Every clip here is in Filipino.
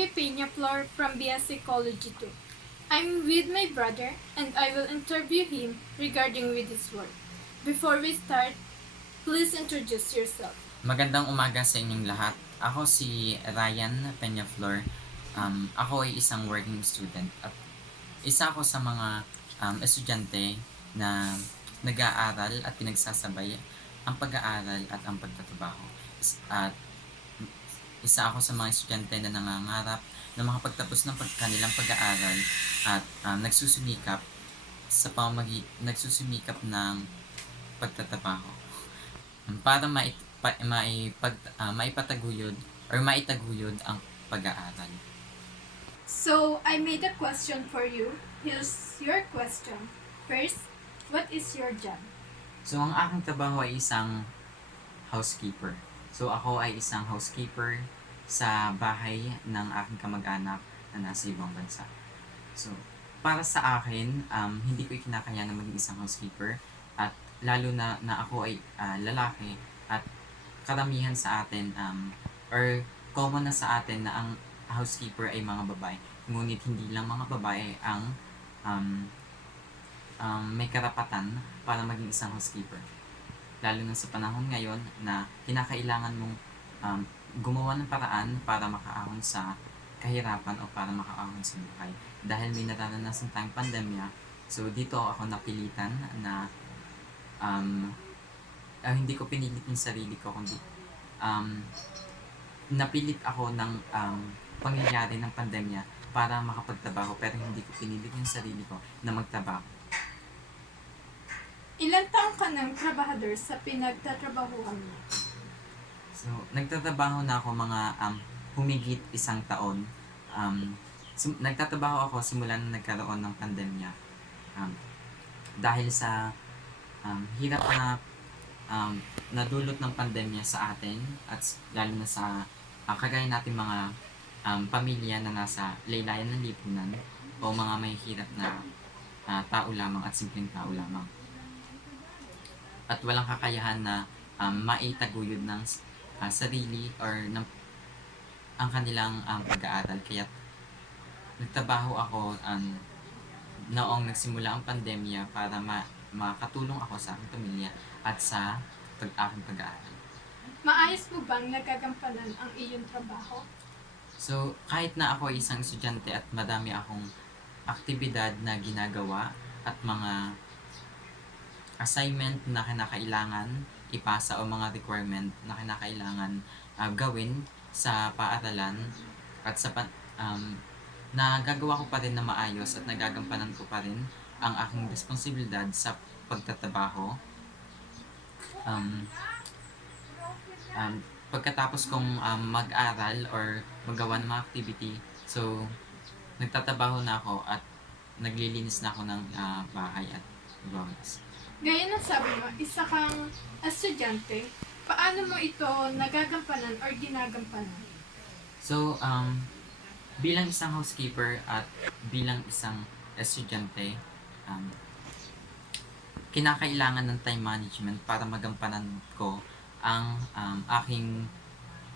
B. Peña Flor from BS Ecology 2. I'm with my brother and I will interview him regarding with his work. Before we start, please introduce yourself. Magandang umaga sa inyong lahat. Ako si Ryan Peñaflor. Ako ay isang working student at isa ako sa mga estudyante na nag-aaral at pinagsasabay ang pag-aaral at ang pagtatrabaho. At isa ako sa mga estudyante na nangangarap na makapagtapos ng kanilang pag-aaral at nagsusumikap ng pagtatrabaho para maipataguyod or maitaguyod ang pag-aaral. So, I made a question for you. Here's your question. First, what is your job? So, ang aking trabaho ay isang housekeeper. So, ako ay isang housekeeper sa bahay ng aking kamag-anak na nasa ibang bansa. So, para sa akin, hindi ko ikinakaya na maging isang housekeeper at lalo na ako ay lalaki at karamihan sa atin or common na sa atin na ang housekeeper ay mga babae. Ngunit hindi lang mga babae ang may karapatan para maging isang housekeeper. Lalo na sa panahon ngayon na kinakailangan mong gumawa ng paraan para makaahon sa kahirapan o para makaahon sa buhay. Dahil may nararanasan tayong pandemya, so dito ako napilitan na hindi ko pinilit yung sarili ko, kundi napilit ako ng pangyayari ng pandemya para makapagtrabaho, pero hindi ko pinilit yung sarili ko na magtrabaho. Ilan taong ka ng trabahador sa pinagtatrabahuan mo? So, nagtatrabaho na ako mga humigit isang taon. Nagtatrabaho ako simula na nagkaroon ng pandemya. Dahil sa hirap na nadulot ng pandemya sa atin at lalo na sa kagaya natin mga pamilya na nasa laylayan ng lipunan o mga may hirap na tao lamang at simpleng tao lamang. At walang kakayahan na maitaguyod ng sarili or ng ang kanilang pag-aaral. Kaya nagtrabaho ako noong nagsimula ang pandemya para makatulong ako sa aking pamilya at sa aking pag-aaral. Maayos mo bang nagagampanan ang iyong trabaho? So, kahit na ako ay isang estudyante at madami akong aktibidad na ginagawa at mga assignment na kinakailangan ipasa o mga requirement na kinakailangan gawin sa paaralan at nagagawa ko pa rin na maayos at nagagampanan ko pa rin ang aking responsibilidad sa pagtatrabaho. Pagkatapos kong mag-aral or magawa ng mga activity, so nagtatrabaho na ako at naglilinis na ako ng bahay at grounds. Gaya ng sabi mo, isa kang estudyante. Paano mo ito nagagampanan or ginagampanan? So, bilang isang housekeeper at bilang isang estudyante, kinakailangan ng time management para magampanan ko ang aking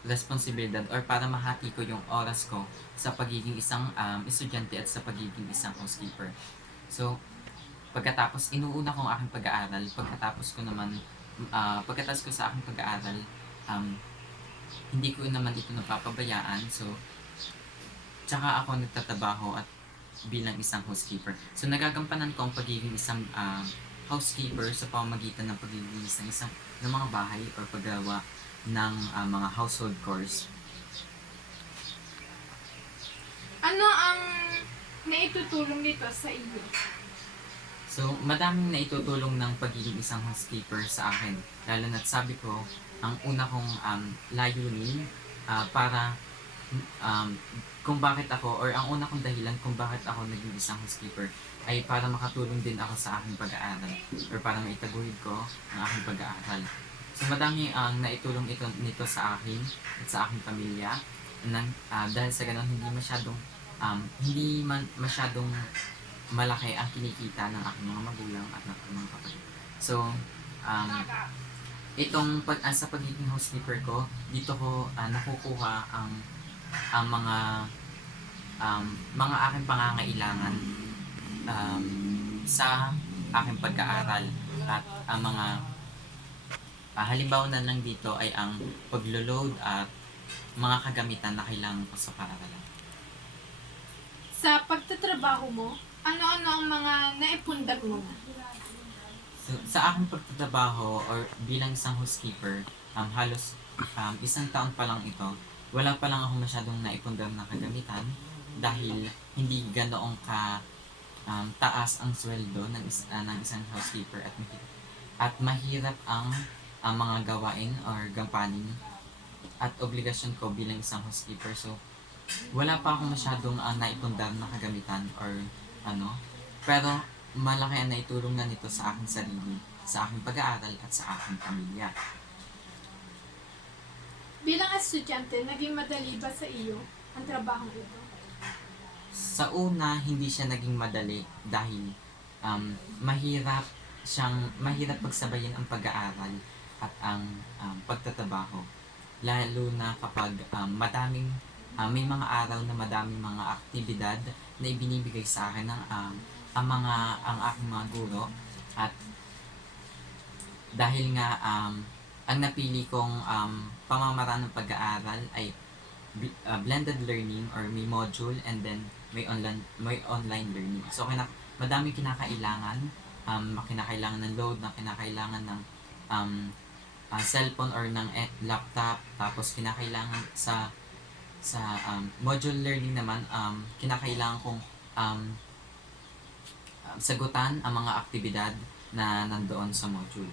responsibilidad or para mahati ko yung oras ko sa pagiging isang estudyante at sa pagiging isang housekeeper. So, pagkatapos inuuna ko ang aking pag-aaral, pagkatapos ko sa aking pag-aaral, hindi ko naman ito napapabayaan. So, tsaka ako nagtatrabaho at bilang isang housekeeper. So, nagagampanan ko ang pagiging isang housekeeper sa pamamagitan ng paglilinis ng mga bahay or paggawa ng mga household chores. Ano ang naitutulong nito sa iyo? So, madaming naitutulong ng pagiging isang housekeeper sa akin. Lalo na't sabi ko, ang una kong layunin para kung bakit ako, or ang una kong dahilan kung bakit ako naging isang housekeeper ay para makatulong din ako sa aking pag-aaral or para maitaguyod ko ang aking pag-aaral. So, madami ang naitulong nito sa akin at sa aking pamilya dahil sa ganun hindi masyadong malaki ang kinikita ng aking mga magulang at ng aking mga kapatid. So, sa pagiging housekeeper ko, dito ko nakukuha ang mga mga aking pangangailangan sa aking pag-aaral. At ang mga halimbawa na lang dito ay ang paglo-load at mga kagamitan na kailangan ko sa paaralan. Sa pagtatrabaho mo, ano-ano ang mga naipundag mo na? So, sa aking pagtatrabaho or bilang isang housekeeper, halos isang taon pa lang ito, wala pa lang ako masyadong naipundar na kagamitan dahil hindi ganoong taas ang sweldo ng isang housekeeper at mahirap ang mga gawain or gampanin at obligasyon ko bilang isang housekeeper. So, wala pa akong masyadong naipundar na kagamitan or pero malaki ang naitulong na nito sa aking sarili, sa aking pag-aaral at sa aking pamilya. Bilang estudyante, naging madali ba sa iyo ang trabahong ito? Sa una, hindi siya naging madali dahil mahirap pagsabayin ang pag-aaral at ang pagtatrabaho. Lalo na kapag may mga araw na madaming mga aktibidad na ibinibigay sa akin ng ang aking mga guro, at dahil nga ang napili kong pamamaraan ng pag-aaral ay blended learning or may module and then may online learning. So madami kinakailangan, kinakailangan ng load, na kinakailangan ng cellphone or ng laptop, tapos kinakailangan sa module learning naman, kinakailangan kong sagutan ang mga aktibidad na nandoon sa module.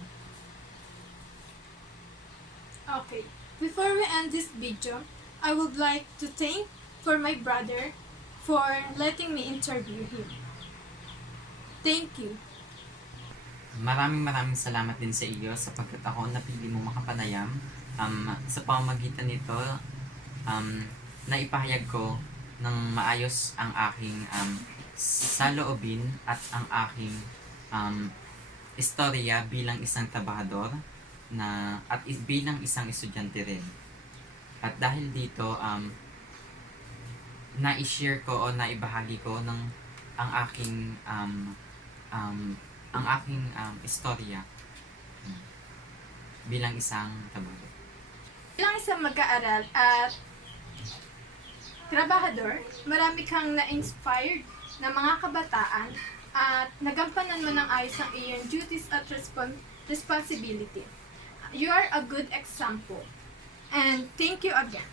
Okay. Before we end this video, I would like to thank for my brother for letting me interview him. Thank you. Maraming salamat din sa iyo sapagkat ako napili mo makapanayam. Sa pamamagitan nito, naipahayag ko ng maayos ang aking saloobin at ang aking istorya bilang isang trabahador at bilang isang estudyante rin. At dahil dito, na-share ko o naibahagi ko ang aking istorya bilang isang trabahador. Bilang isang mag-aaral at trabahador, marami kang na-inspired na mga kabataan at nagampanan mo ng ayos ang iyong duties at responsibility. You are a good example. And thank you again.